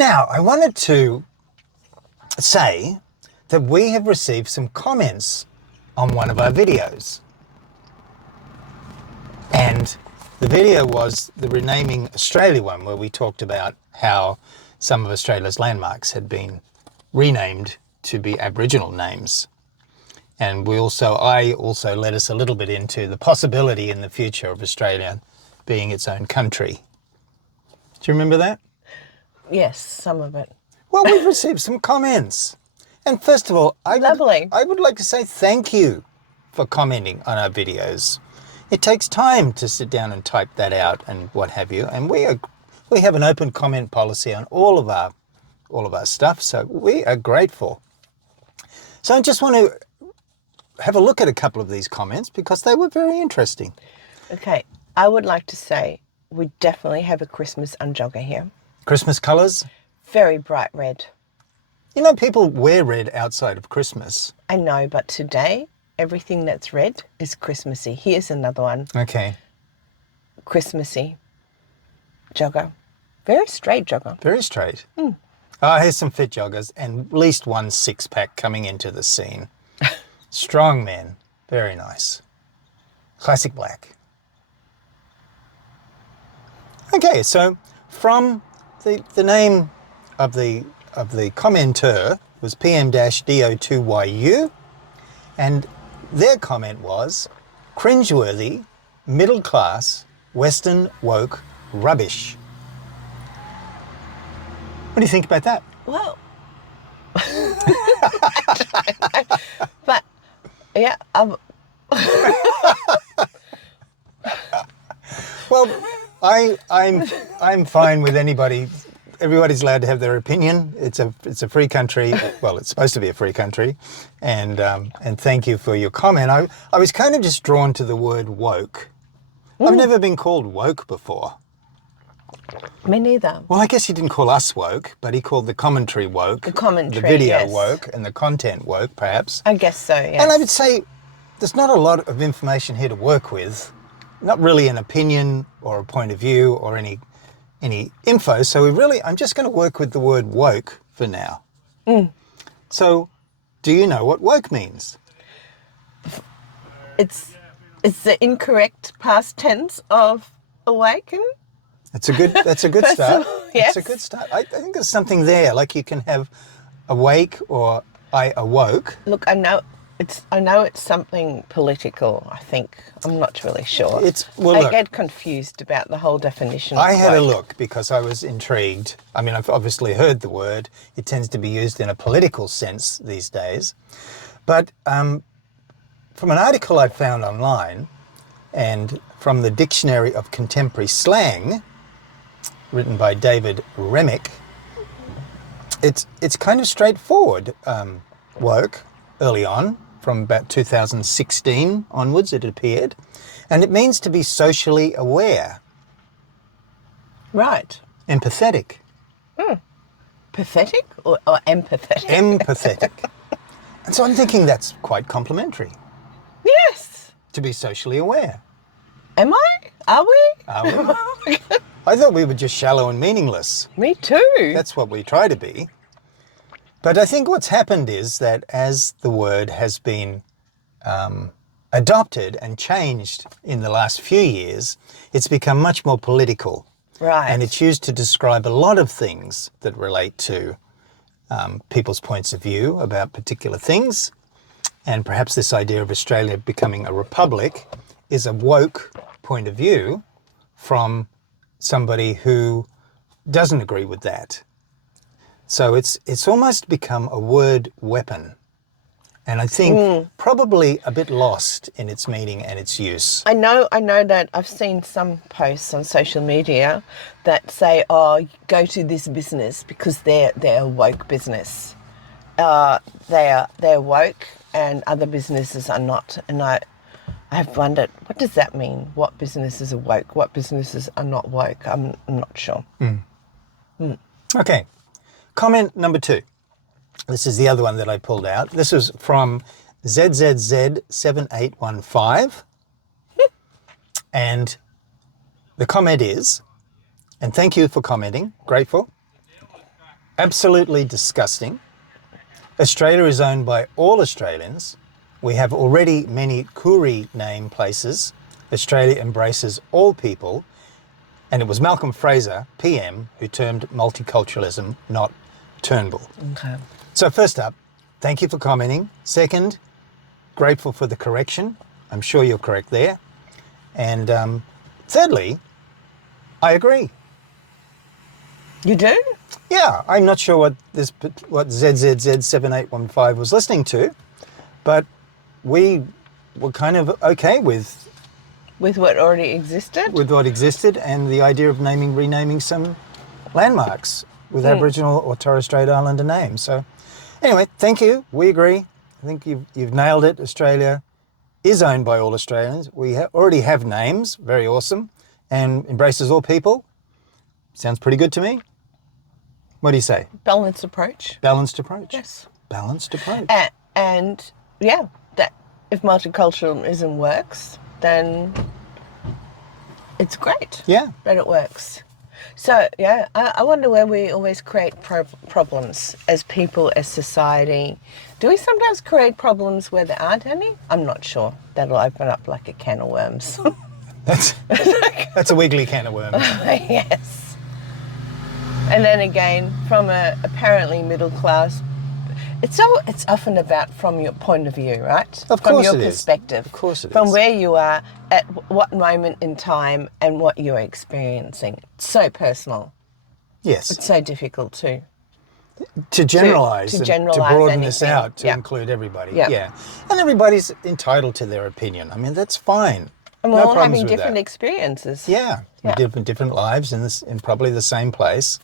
Now, I wanted to say that we have received some comments on one of our videos. And the video was the Renaming Australia one, where we talked about how some of Australia's landmarks had been renamed to be Aboriginal names. And I also led us a little bit into the possibility in the future of Australia being its own country. Do you remember that? Yes, some of it. Well, we've received some comments. And first of all, I would like to say thank you for commenting on our videos. It takes time to sit down and type that out and what have you. And we have an open comment policy on all of our stuff, so we are grateful. So I just want to have a look at a couple of these comments because they were very interesting. Okay, I would like to say we definitely have a Christmas unjogger here. Christmas colours? Very bright red. You know, people wear red outside of Christmas. I know, but today, everything that's red is Christmassy. Here's another one. Okay. Christmassy jogger. Very straight jogger. Very straight. Here's some fit joggers and at least one six-pack coming into the scene. Strong men. Very nice. Classic black. Okay, so from the name of the commenter was PM-DO2YU, and their comment was cringeworthy, middle class, Western woke rubbish. What do you think about that? Well, but yeah, Well, I'm fine with anybody. Everybody's allowed to have their opinion. It's a free country. Well, it's supposed to be a free country, and thank you for your comment. I was kind of just drawn to the word woke. I've never been called woke before. me neither. Well, I guess he didn't call us woke, but he called the commentary woke. The commentary, the video yes. woke, and the content woke, perhaps. I guess so, yes. And I would say there's not a lot of information here to work with. Not really an opinion or a point of view or any info. So I'm just going to work with the word woke for now. So, do you know what woke means? It's the incorrect past tense of awaken. That's a good start. Yes. It's a good start. I think there's something there, like you can have awake or I awoke. Look, I know it's something political, I think. I'm not really sure. I get confused about the whole definition of I had a woke. look because I was intrigued. I mean, I've obviously heard the word. It tends to be used in a political sense these days. But from an article I found online and from the Dictionary of Contemporary Slang, written by David Remick, it's kind of straightforward. Woke early on, from about 2016 onwards it appeared, and it means to be socially aware. Right. Empathetic. Pathetic or empathetic? Empathetic. And so I'm thinking that's quite complimentary, Yes. to be socially aware. Am I? Are we? Are we? I thought we were just shallow and meaningless. Me too. That's what we try to be. But I think what's happened is that as the word has been adopted and changed in the last few years, it's become much more political. Right. And it's used to describe a lot of things that relate to people's points of view about particular things. And perhaps this idea of Australia becoming a republic is a woke point of view from somebody who doesn't agree with that. So it's almost become a word weapon. And I think probably a bit lost in its meaning and its use. I know that I've seen some posts on social media that say, "Oh, go to this business because they're a woke business. They're woke, and other businesses are not." And I've wondered, what does that mean? What businesses are woke? What businesses are not woke? I'm not sure. Okay, comment number 2. This is the other one that I pulled out. This was from ZZZ7815. And the comment is, and thank you for commenting, grateful. absolutely disgusting. Australia is owned by all Australians. We have already many Koori name places. Australia embraces all people. And it was Malcolm Fraser, PM, who termed multiculturalism, not Turnbull. Okay. So first up, thank you for commenting. Second, grateful for the correction. I'm sure you're correct there. And thirdly, I agree. You do? Yeah, I'm not sure what ZZZ7815 was listening to, but we were kind of okay with what already existed? with what existed and the idea of renaming some landmarks with Aboriginal or Torres Strait Islander names. So anyway, thank you. We agree. I think you've nailed it. Australia is owned by all Australians. We already have names, very awesome, and embraces all people. Sounds pretty good to me. What do you say? Balanced approach. Balanced approach. Yes. Balanced approach. And yeah, that if multiculturalism works, then it's great. Yeah. That it works. So yeah, I wonder where we always create problems as people, as society. Do we sometimes create problems where there aren't any? I'm not sure. That'll open up like a can of worms. That's a wiggly can of worms. Yes. And then again, from a apparently middle class, it's often about from your point of view, right? Of from course your it is. perspective. Of course it from is. where you are at what moment in time and what you're experiencing. It's so personal. Yes. It's so difficult too. To generalise, to and generalise to broaden this anything. out to Yeah. include everybody. Yeah. Yeah. And everybody's entitled to their opinion. I mean, that's fine. And we're No all problems having with different that. experiences. Yeah. Yeah. Different lives in probably the same place.